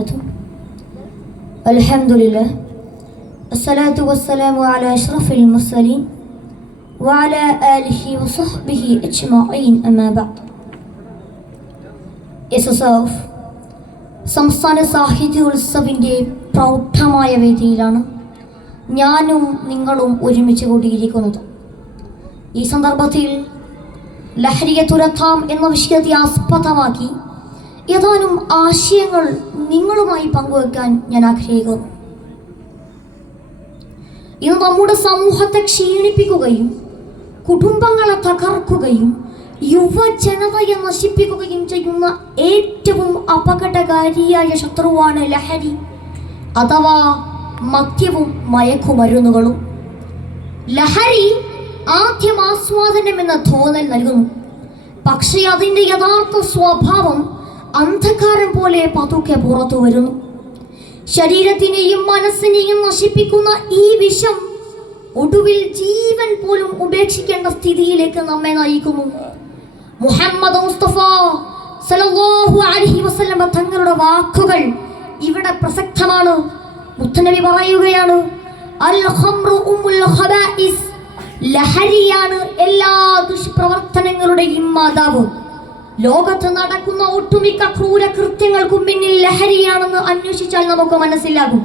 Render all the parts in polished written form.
وبركاته. الحمد لله الصلاة والسلام على أشرف المرسلين وعلى آله وصحبه أجمعين أما بعد. SSF സംസ്ഥാന സാഹിത്യോത്സവിൻ്റെ പ്രൗഢമായ വേദിയിലാണ് ഞാനും നിങ്ങളും ഒരുമിച്ച് കൂടിയിരിക്കുന്നത്. ഈ സന്ദർഭത്തിൽ ലഹരിയെ തുരത്താം എന്ന വിഷയത്തെ ആസ്പദമാക്കി ഏതാനും ആശയങ്ങൾ നിങ്ങളുമായി പങ്കുവെക്കാൻ ഞാൻ ആഗ്രഹിക്കുന്നു. ഇത് നമ്മുടെ സമൂഹത്തെ ക്ഷീണിപ്പിക്കുകയും കുടുംബങ്ങളെ തകർക്കുകയും യുവജനതയെ നശിപ്പിക്കുകയും ചെയ്യുന്ന ഏറ്റവും അപകടകാരിയായ ശത്രുവാണ് ലഹരി അഥവാ മദ്യവും മയക്കുമരുന്നുകളും. ലഹരി ആദ്യം ആസ്വാദനം എന്ന തോന്നൽ നൽകുന്നു, പക്ഷേ അതിൻ്റെ യഥാർത്ഥ സ്വഭാവം അന്ധകാരം പോലെ പതുക്കെ പുറത്തു വരുന്നു. ശരീരത്തിനെയും മനസ്സിനെയും നശിപ്പിക്കുന്ന ഈ വിഷം ഒടുവിൽ ജീവൻ പോലും ഉപേക്ഷിക്കേണ്ട സ്ഥിതിയിലേക്ക് നമ്മെ നയിക്കുന്നു. മുഹമ്മദ് മുസ്തഫ സല്ലല്ലാഹു അലൈഹി വസല്ലം തങ്ങളുടെ വാക്കുകൾ ഇവിടെ പ്രസക്തമാണ്. മുത്തനബി പറയുകയാണ്, അൽ ഖംറു ഉമ്മുൽ ഖബായിസ്, ലഹരിയാണ് എല്ലാ ദുഷ്പ്രവർത്തനങ്ങളുടെയും മാതാവ്. ലോകത്ത് നടക്കുന്ന ഒട്ടുമിക്ക ക്രൂര കൃത്യങ്ങൾക്കും പിന്നിൽ ലഹരിയാണെന്ന് അന്വേഷിച്ചാൽ നമുക്ക് മനസ്സിലാകും.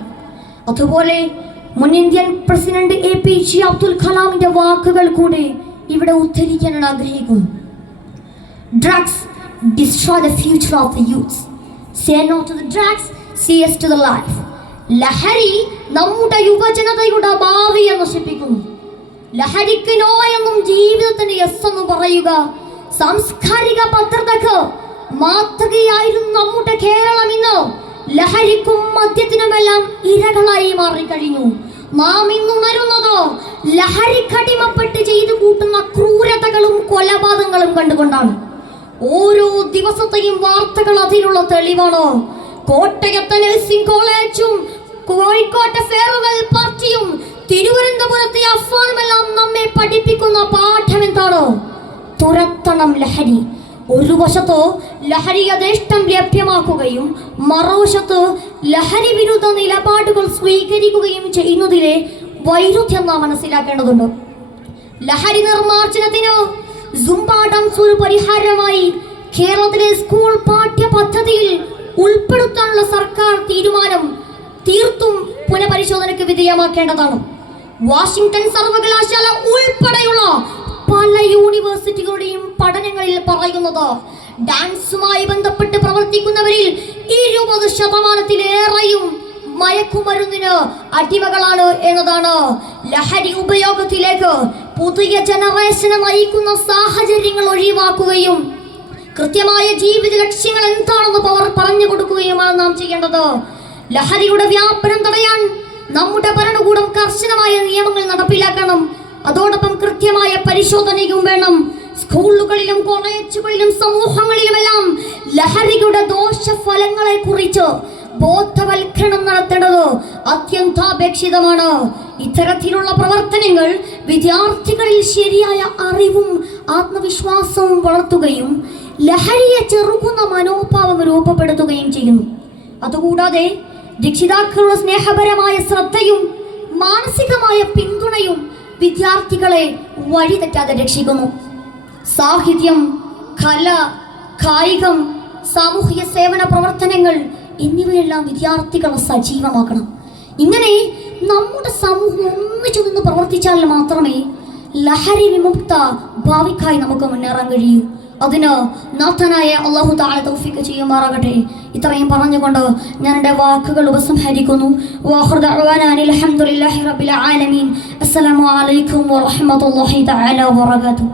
അതുപോലെ മുൻ ഇന്ത്യൻ പ്രസിഡന്റ് APJ അബ്ദുൽ കലാമിന്റെ വാക്കുകൾ കൂടെ ഇവിടെ ഉദ്ധരിക്കാൻ ആഗ്രഹിക്കുന്നു. Drugs destroy the future of the youth. Say no to the drugs, say yes to the life. ലഹരി നമ്മുടെ യുവജനതയുടെ ഭാവിയെ നശിപ്പിക്കുന്നു. ലഹരിക്ക് നോ എന്നും ജീവിതത്തിന് യെസ് എന്നും പറയുക സാംസ്കാരിക ഭദ്രതക്ക് മാതൃകയായിരുന്നു നമ്മുടെ കേരളം. ഇന്ന് ലഹരിക്കും മദ്യത്തിനുമെല്ലാം ഇരകളായി മാറിക്കഴിഞ്ഞു. നാം ഇന്ന് ഉണരുന്നത് ലഹരിക്കടിമപ്പെട്ട് ചെയ്തു കൂട്ടുന്ന ക്രൂരതകളും കൊലപാതകങ്ങളും കണ്ടുകൊണ്ടാണ്. ഓരോ ദിവസത്തെയും വാർത്തകൾ അതിനുള്ള തെളിവാണ്. കോട്ടയത്തെ നഴ്സിംഗ് കോളേജും കോഴിക്കോട്ടെ ഫെയർവെൽ പാർട്ടിയും തിരുവനന്തപുരത്തെ അഫ്വാനുമെല്ലാം നമ്മെ പഠിപ്പിക്കുന്ന പാഠം എന്താണ്? തുരത്തണം ലഹരി. ഒരു വശത്ത് ലഹരി യഥേഷ്ടം ലഭ്യമാക്കുകയും മറുവശത്ത് ലഹരി വിരുദ്ധ നിലപാടുകൾ സ്വീകരിക്കുകയും ചെയ്യുന്നതിലെ വൈരുദ്ധ്യം നാം മനസ്സിലാക്കേണ്ടതുണ്ട്. ലഹരി നിർമ്മാർജ്ജനത്തിന് സുംബ ഡാൻസ് ഒരു പരിഹാരമായി കേരളത്തിലെ സ്കൂൾ പാഠ്യപദ്ധതിയിൽ ഉൾപ്പെടുത്താനുള്ള സർക്കാർ തീരുമാനം തീർത്തും പുനഃപരിശോധനയ്ക്ക് വിധേയമാക്കേണ്ടതാണ്. വാഷിംഗ്ടൺ സർവകലാശാല ഉൾപ്പെടെയുള്ള പല യൂണിവേഴ്സിറ്റികളുടെയും പഠനങ്ങളിൽ പറയുന്നത് ഡാൻസുമായി ബന്ധപ്പെട്ട് പ്രവർത്തിക്കുന്നവരിൽ 20% മയക്കുമരുന്നിന് അടിമകളാണ് എന്നതാണ്. ലഹരി ഉപയോഗത്തിലേക്ക് പുതിയ ജനറേഷനെ നയിക്കുന്ന സാഹചര്യങ്ങൾ ഒഴിവാക്കുകയും കൃത്യമായ ജീവിത ലക്ഷ്യങ്ങൾ എന്താണെന്ന് പറഞ്ഞു കൊടുക്കുകയുമാണ് നാം ചെയ്യേണ്ടത്. ലഹരിയുടെ വ്യാപനം തടയാൻ നമ്മുടെ ഭരണകൂടം കർശനമായ നിയമങ്ങൾ നടപ്പിലാക്കണം. അതോടൊപ്പം കൃത്യമായ പരിശോധനയും വേണം. സ്കൂളുകളിലും കോളേജുകളിലും സമൂഹങ്ങളിലുമെല്ലാം ലഹരിയുടെ ദോഷഫലങ്ങളെ കുറിച്ച് ബോധവൽക്കരണം നടത്തേണ്ടത് അത്യന്താപേക്ഷിതമാണ്. ഇത്തരത്തിലുള്ള പ്രവർത്തനങ്ങൾ വിദ്യാർത്ഥികളിൽ ശരിയായ അറിവും ആത്മവിശ്വാസവും വളർത്തുകയും ലഹരിയെ ചെറുക്കുന്ന മനോഭാവം രൂപപ്പെടുത്തുകയും ചെയ്യുന്നു. അതുകൂടാതെ രക്ഷിതാക്കളുടെ സ്നേഹപരമായ ശ്രദ്ധയും മാനസികമായ പിന്തുണയും വിദ്യാർത്ഥികളെ വഴിതെറ്റാതെ രക്ഷിക്കുന്നു. സാഹിത്യം, കല, കായികം, സാമൂഹിക സേവന പ്രവർത്തനങ്ങൾ എന്നിവയെല്ലാം വിദ്യാർത്ഥികളെ സജീവമാക്കണം. ഇങ്ങനെ നമ്മുടെ സമൂഹം ഒന്നിച്ചു നിന്ന് പ്രവർത്തിച്ചാൽ മാത്രമേ ലഹരി വിമുക്ത ഭാവിക്കായി നമുക്ക് മുന്നേറാൻ കഴിയൂ. അതിന് നാഥനായ അല്ലാഹു തആല തൗഫീഖ് ചെയ്യുമാറാകട്ടെ. ഇത്രയും പറഞ്ഞുകൊണ്ട് ഞാൻ എൻ്റെ വാക്കുകൾ ഉപസംഹരിക്കുന്നു. വആഖിറു ദഅ്വാനാ അൽഹംദുലില്ലാഹി റബ്ബിൽ ആലമീൻ. അസ്സലാമു അലൈക്കും വറഹ്മത്തുള്ളാഹി തആല വബറകാതുഹു.